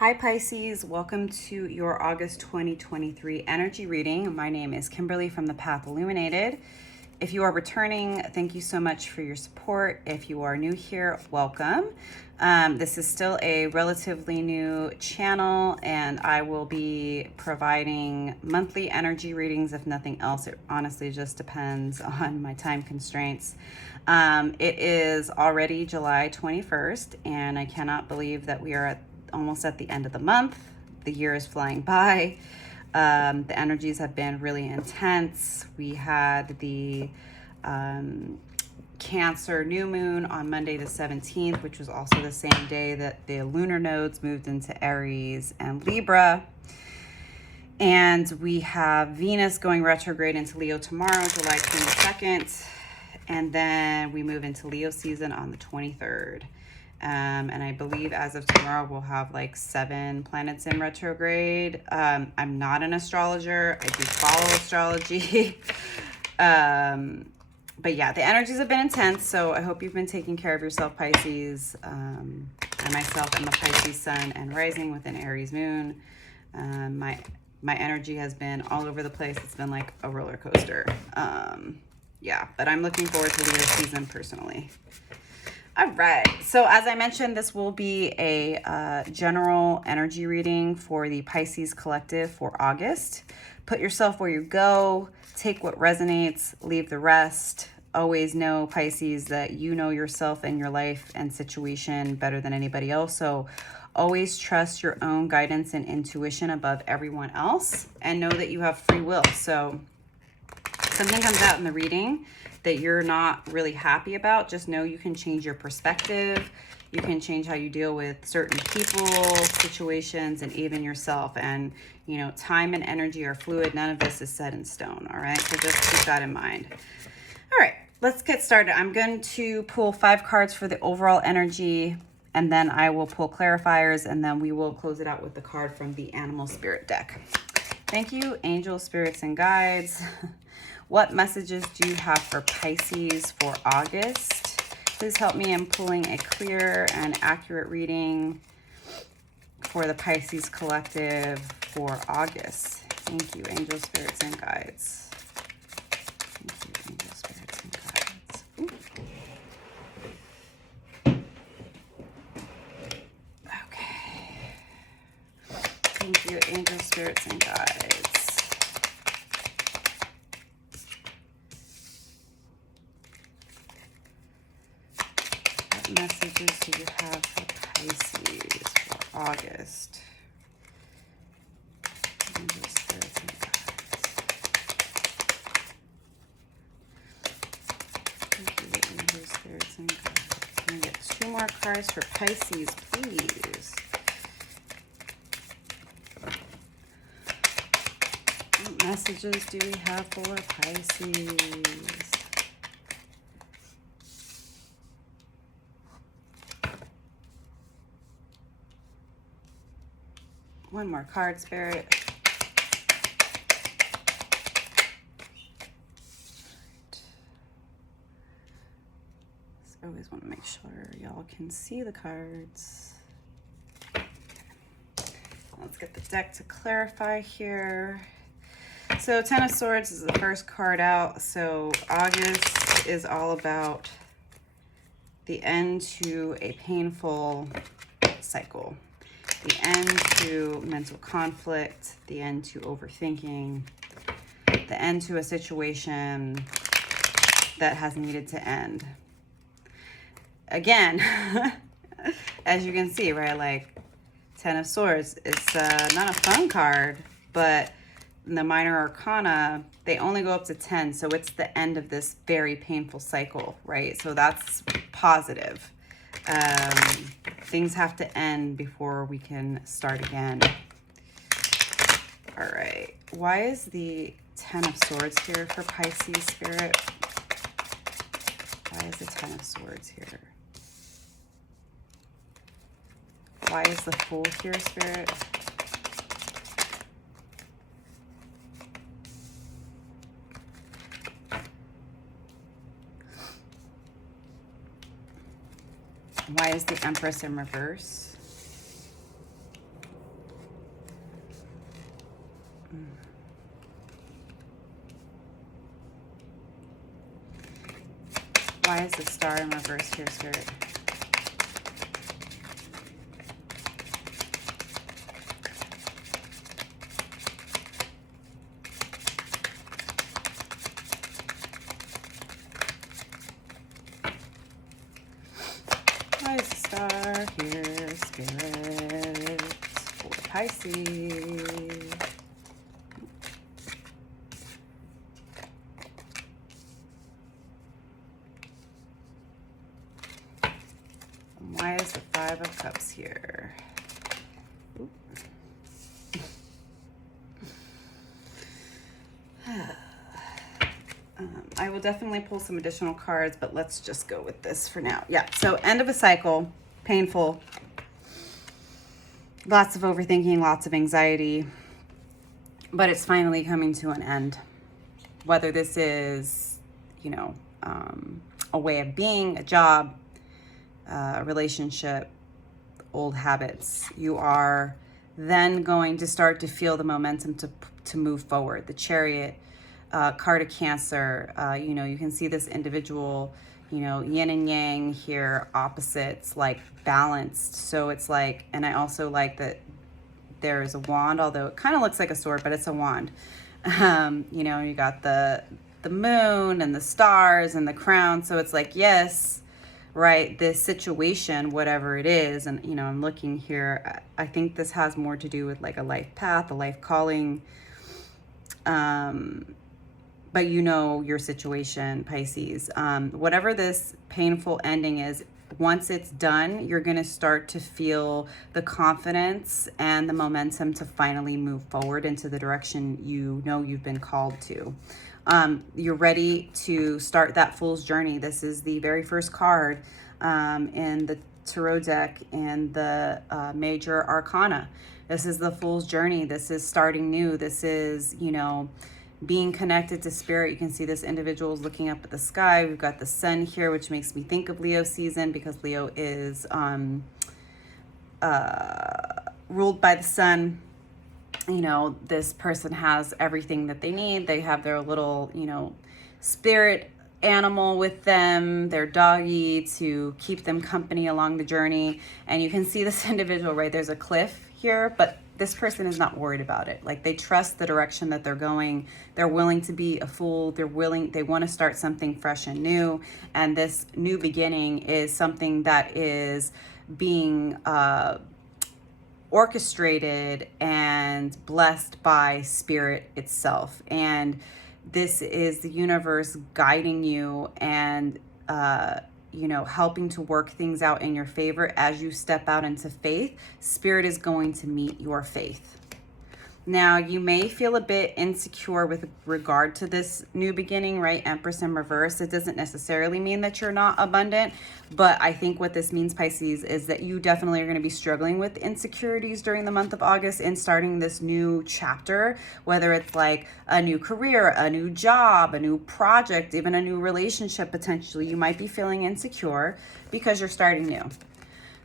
Hi Pisces, welcome to your August 2023 energy reading. My name is Kimberly from the Path Illuminated. If you are returning, thank you so much for your support. If you are new here, welcome. This is still a relatively new channel and I will be providing monthly energy readings if nothing else. It honestly just depends on my time constraints. It is already July 21st and I cannot believe that we are almost at the end of the month. The year is flying by. The energies have been really intense. We had the Cancer new moon on Monday the 17th, which was also the same day that the lunar nodes moved into Aries and Libra. And we have Venus going retrograde into Leo tomorrow, July 22nd. And then we move into Leo season on the 23rd. And I believe as of tomorrow, we'll have like 7 planets in retrograde. I'm not an astrologer. I do follow astrology. But yeah, the energies have been intense. So I hope you've been taking care of yourself, Pisces. I myself am a Pisces sun and rising with an Aries moon. My energy has been all over the place. It's been like a roller coaster. Yeah, but I'm looking forward to Leo season personally. All right, so as I mentioned, this will be a general energy reading for the Pisces collective for August. Put yourself where you go, take what resonates, leave the rest. Always know, Pisces, that you know yourself and your life and situation better than anybody else. So always trust your own guidance and intuition above everyone else and know that you have free will. So something comes out in the reading that you're not really happy about, just know you can change your perspective. You can change how you deal with certain people, situations, and even yourself. And, you know, time and energy are fluid. None of this is set in stone, all right? So just keep that in mind. All right, let's get started. I'm going to pull 5 cards for the overall energy, and then I will pull clarifiers, and then we will close it out with the card from the Animal Spirit deck. Thank you, angels, spirits, and guides. What messages do you have for Pisces for August? Please help me in pulling a clear and accurate reading for the Pisces collective for August. Thank you, angels, spirits, and guides. Thank you, angels, spirits, and guides. Ooh. Okay. Thank you, angels, spirits, and guides. Messages do you have for Pisces for August? Angels, spirits, and guides. Thank you, angels, spirits, and guides. Can I get 2 more cards for Pisces, please? What messages do we have for Pisces? One more card, Spirit. I always want to make sure y'all can see the cards. Okay. Let's get the deck to clarify here. So 10 of Swords is the first card out. So August is all about the end to a painful cycle. The end to mental conflict, the end to overthinking, the end to a situation that has needed to end. Again, as you can see, right, like 10 of Swords, it's not a fun card, but in the minor arcana, they only go up to 10, so it's the end of this very painful cycle, right? So that's positive. Things have to end before we can start again. All right. Why is the 10 of Swords here for Pisces, Spirit? Why is the 10 of Swords here? Why is the Fool here, Spirit? Why is the Empress in reverse? Why is the Star in reverse here, Spirit? Why is the Star here, Spirit, for Pisces? Why is the Five of Cups here? I will definitely pull some additional cards, but let's just go with this for now. Yeah, so end of a cycle, painful, lots of overthinking, lots of anxiety, but it's finally coming to an end. Whether this is, you know, a way of being, a job, a relationship, old habits, you are then going to start to feel the momentum to move forward. The Chariot, card of Cancer, you know, you can see this individual, you know, yin and yang here, opposites, like balanced. So it's like, and I also like that there is a wand, although it kind of looks like a sword, but it's a wand. You know, you got the moon and the stars and the crown. So it's like, yes, right, this situation, whatever it is, and, you know, I'm looking here, I think this has more to do with like a life path, a life calling. But you know your situation, Pisces. Whatever this painful ending is, once it's done, you're going to start to feel the confidence and the momentum to finally move forward into the direction you know you've been called to. You're ready to start that fool's journey. This is the very first card in the tarot deck and the major arcana. This is the fool's journey. This is starting new. This is, you know, being connected to spirit. You can see this individual is looking up at the sky. We've got the sun here, which makes me think of Leo season, because Leo is ruled by the sun. You know, this person has everything that they need. They have their little, you know, spirit animal with them, their doggy, to keep them company along the journey. And you can see this individual, right? There's a cliff here, but this person is not worried about it. Like, they trust the direction that they're going. They're willing to be a fool. They want to start something fresh and new. And this new beginning is something that is being orchestrated and blessed by spirit itself. And this is the universe guiding you and, you know, helping to work things out in your favor as you step out into faith. Spirit is going to meet your faith. Now, you may feel a bit insecure with regard to this new beginning, right? Empress in reverse. It doesn't necessarily mean that you're not abundant, but I think what this means, Pisces, is that you definitely are going to be struggling with insecurities during the month of August in starting this new chapter, whether it's like a new career, a new job, a new project, even a new relationship potentially. You might be feeling insecure because you're starting new.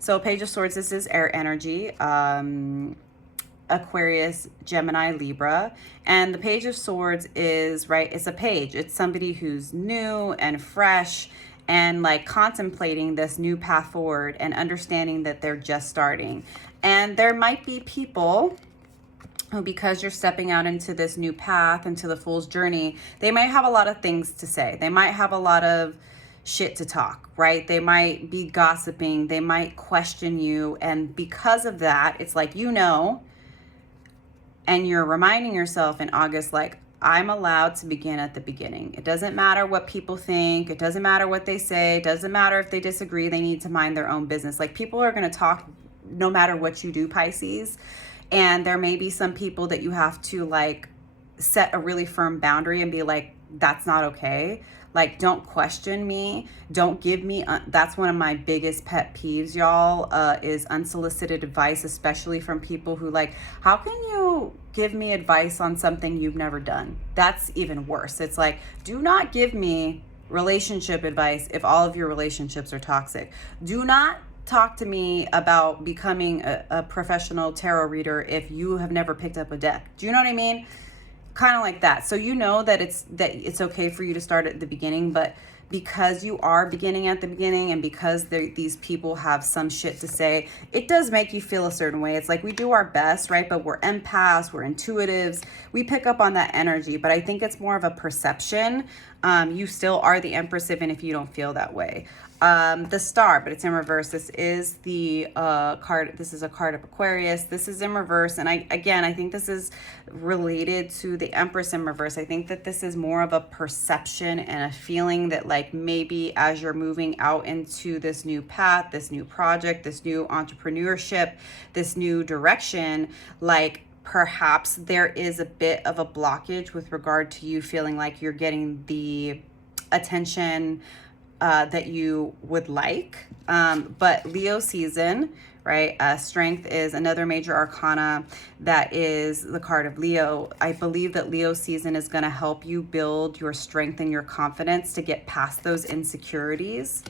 So Page of Swords, this is air energy. Aquarius, Gemini, Libra. And the Page of Swords is, right, it's a page. It's somebody who's new and fresh and like contemplating this new path forward and understanding that they're just starting. And there might be people who, because you're stepping out into this new path, into the fool's journey, they might have a lot of things to say. They might have a lot of shit to talk, right? They might be gossiping. They might question you. And because of that, it's like, you know, and you're reminding yourself in August, like, I'm allowed to begin at the beginning. It doesn't matter what people think. It doesn't matter what they say. It doesn't matter if they disagree. They need to mind their own business. Like, people are going to talk no matter what you do, Pisces. And there may be some people that you have to like set a really firm boundary and be like, that's not okay. Like, don't question me. Don't give me, that's one of my biggest pet peeves, y'all, is unsolicited advice, especially from people who like, how can you give me advice on something you've never done? That's even worse. It's like, do not give me relationship advice if all of your relationships are toxic. Do not talk to me about becoming a professional tarot reader if you have never picked up a deck. Do you know what I mean? Kind of like that. So you know that it's okay for you to start at the beginning, but because you are beginning at the beginning and because these people have some shit to say, it does make you feel a certain way. It's like we do our best, right? But we're empaths, we're intuitives. We pick up on that energy, but I think it's more of a perception. You still are the Empress even if you don't feel that way. The Star, but it's in reverse. This is the card. This is a card of Aquarius. This is in reverse. And I think this is related to the Empress in reverse. I think that this is more of a perception and a feeling that like maybe as you're moving out into this new path, this new project, this new entrepreneurship, this new direction, like perhaps there is a bit of a blockage with regard to you feeling like you're getting the attention that you would like. But Leo season, right? Strength is another major arcana that is the card of Leo. I believe that Leo season is going to help you build your strength and your confidence to get past those insecurities.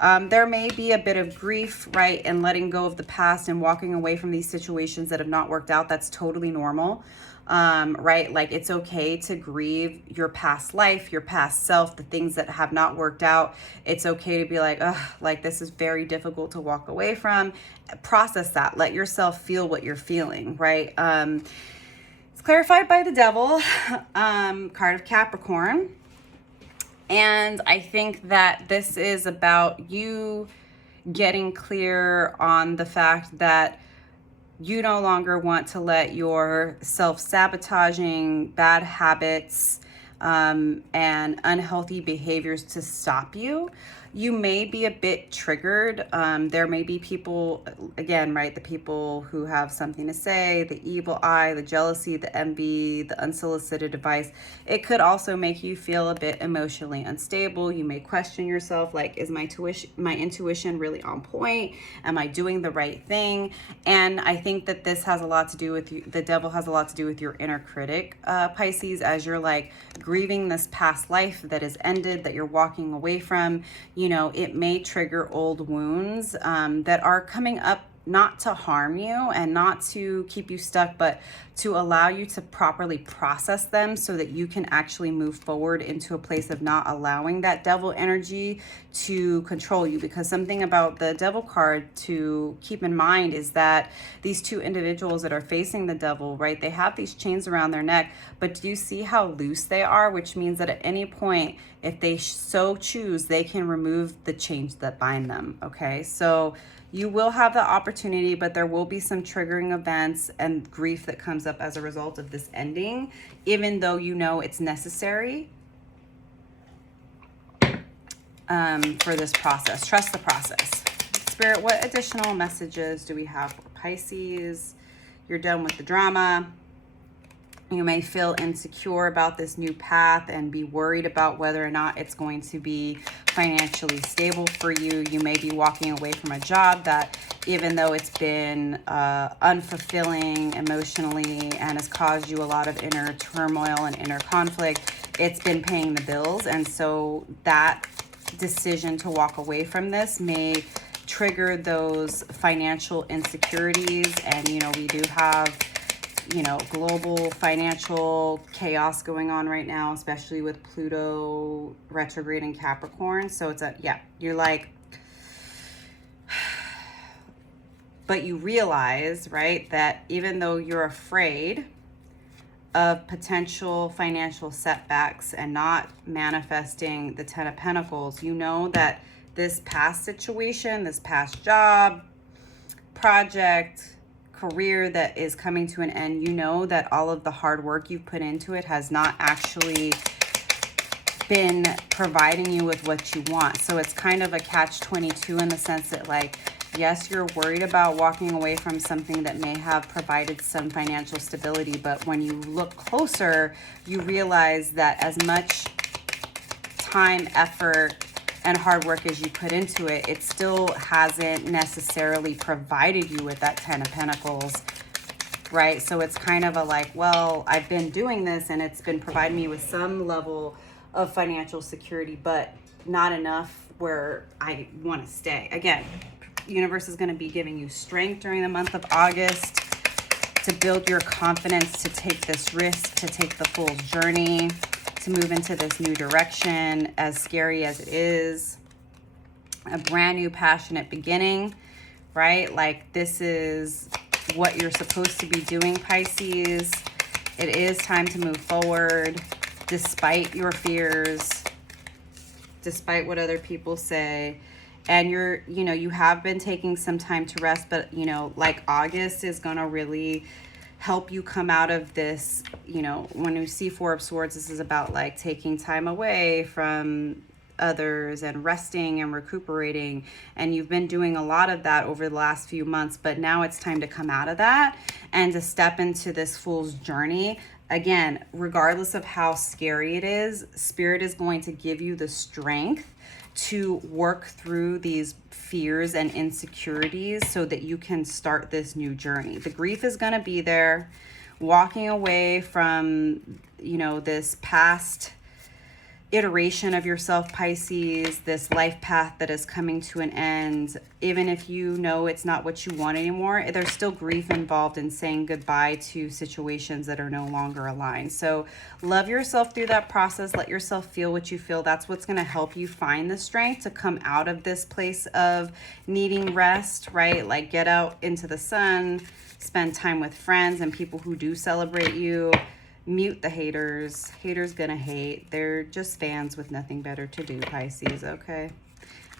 There may be a bit of grief, right? And letting go of the past and walking away from these situations that have not worked out. That's totally normal. Right? Like it's okay to grieve your past life, your past self, the things that have not worked out. It's okay to be like, ugh, like this is very difficult to walk away from. Process that. Let yourself feel what you're feeling, right? It's clarified by the Devil, card of Capricorn. And I think that this is about you getting clear on the fact that you no longer want to let your self-sabotaging bad habits and unhealthy behaviors to stop you. You may be a bit triggered. There may be people, again, right, the people who have something to say, the evil eye, the jealousy, the envy, the unsolicited advice. It could also make you feel a bit emotionally unstable. You may question yourself, like, is my intuition really on point? Am I doing the right thing? And I think that this has a lot to do with you. The Devil has a lot to do with your inner critic, Pisces, as you're like grieving this past life that has ended, that you're walking away from. You know, it may trigger old wounds that are coming up not to harm you and not to keep you stuck, but to allow you to properly process them so that you can actually move forward into a place of not allowing that devil energy to control you. Because something about the Devil card to keep in mind is that these two individuals that are facing the devil, right, they have these chains around their neck, but do you see how loose they are? Which means that at any point, if they so choose, they can remove the chains that bind them, okay? So you will have the opportunity, but there will be some triggering events and grief that comes up as a result of this ending, even though you know it's necessary for this process. Trust the process. Spirit, what additional messages do we have for Pisces? You're done with the drama. You may feel insecure about this new path and be worried about whether or not it's going to be financially stable for you. You may be walking away from a job that, even though it's been unfulfilling emotionally and has caused you a lot of inner turmoil and inner conflict, it's been paying the bills. And so that decision to walk away from this may trigger those financial insecurities. And, you know, we do have, you know, global financial chaos going on right now, especially with Pluto retrograde in Capricorn. So it's you're like, but you realize, right, that even though you're afraid of potential financial setbacks and not manifesting the Ten of Pentacles, you know that this past situation, this past job, project, career that is coming to an end, you know that all of the hard work you've put into it has not actually been providing you with what you want. So it's kind of a catch-22 in the sense that, like, yes, you're worried about walking away from something that may have provided some financial stability, but when you look closer, you realize that as much time, effort, and hard work as you put into it, it still hasn't necessarily provided you with that Ten of Pentacles, right? So it's kind of a like, well, I've been doing this and it's been providing me with some level of financial security, but not enough where I want to stay. Again, universe is going to be giving you strength during the month of August to build your confidence, to take this risk, to take the full journey, to move into this new direction, as scary as it is. A brand new passionate beginning, right? Like, this is what you're supposed to be doing, Pisces. It is time to move forward despite your fears, despite what other people say. And you have been taking some time to rest, but like, August is gonna really help you come out of this. When you see Four of Swords, this is about like taking time away from others and resting and recuperating, and you've been doing a lot of that over the last few months, but now it's time to come out of that and to step into this fool's journey. Again, regardless of how scary it is, Spirit is going to give you the strength to work through these fears and insecurities so that you can start this new journey. The grief is going to be there. Walking away from, this past iteration of yourself, Pisces, this life path that is coming to an end, even if it's not what you want anymore, there's still grief involved in saying goodbye to situations that are no longer aligned. So love yourself through that process. Let yourself feel what you feel. That's what's going to help you find the strength to come out of this place of needing rest, right? Like, get out into the sun, spend time with friends and people who do celebrate you. Mute the haters. Haters gonna hate. They're just fans with nothing better to do, Pisces, okay?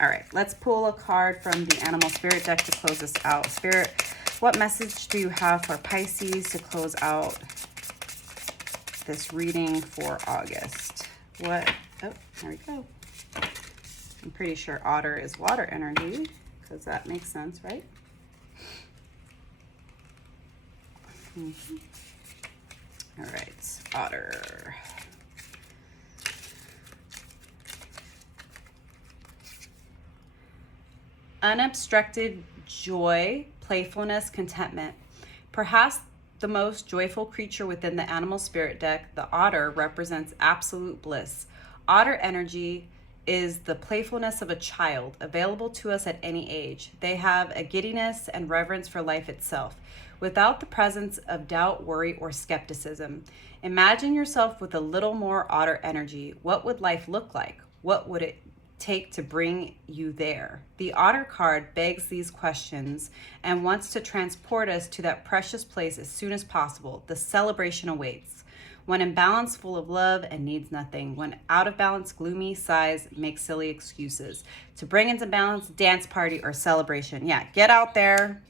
All right, let's pull a card from the Animal Spirit deck to close this out. Spirit, what message do you have for Pisces to close out this reading for August? Oh, there we go. I'm pretty sure otter is water energy, because that makes sense, right? Mm-hmm. All right, otter. Unobstructed joy, playfulness, contentment. Perhaps the most joyful creature within the Animal Spirit deck, the otter, represents absolute bliss. Otter energy is the playfulness of a child, available to us at any age. They have a giddiness and reverence for life itself, without the presence of doubt, worry, or skepticism. Imagine yourself with a little more otter energy. What would life look like? What would it take to bring you there? The otter card begs these questions and wants to transport us to that precious place as soon as possible. The celebration awaits. When in balance, full of love and needs nothing. When out of balance, gloomy, sighs, makes silly excuses. To bring into balance, dance party or celebration. Yeah, get out there.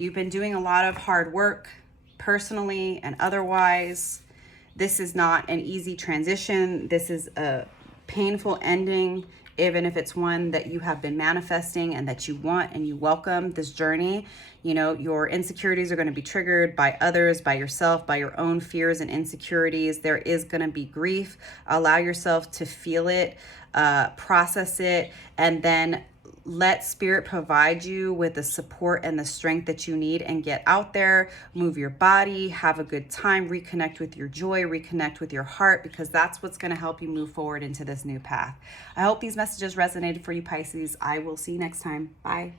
You've been doing a lot of hard work, personally and otherwise. This is not an easy transition. This is a painful ending, even if it's one that you have been manifesting and that you want and you welcome this journey. Your insecurities are going to be triggered by others, by yourself, by your own fears and insecurities. There is going to be grief. Allow yourself to feel it, process it, and then let Spirit provide you with the support and the strength that you need, and get out there, move your body, have a good time, reconnect with your joy, reconnect with your heart, because that's what's going to help you move forward into this new path. I hope these messages resonated for you, Pisces. I will see you next time. Bye.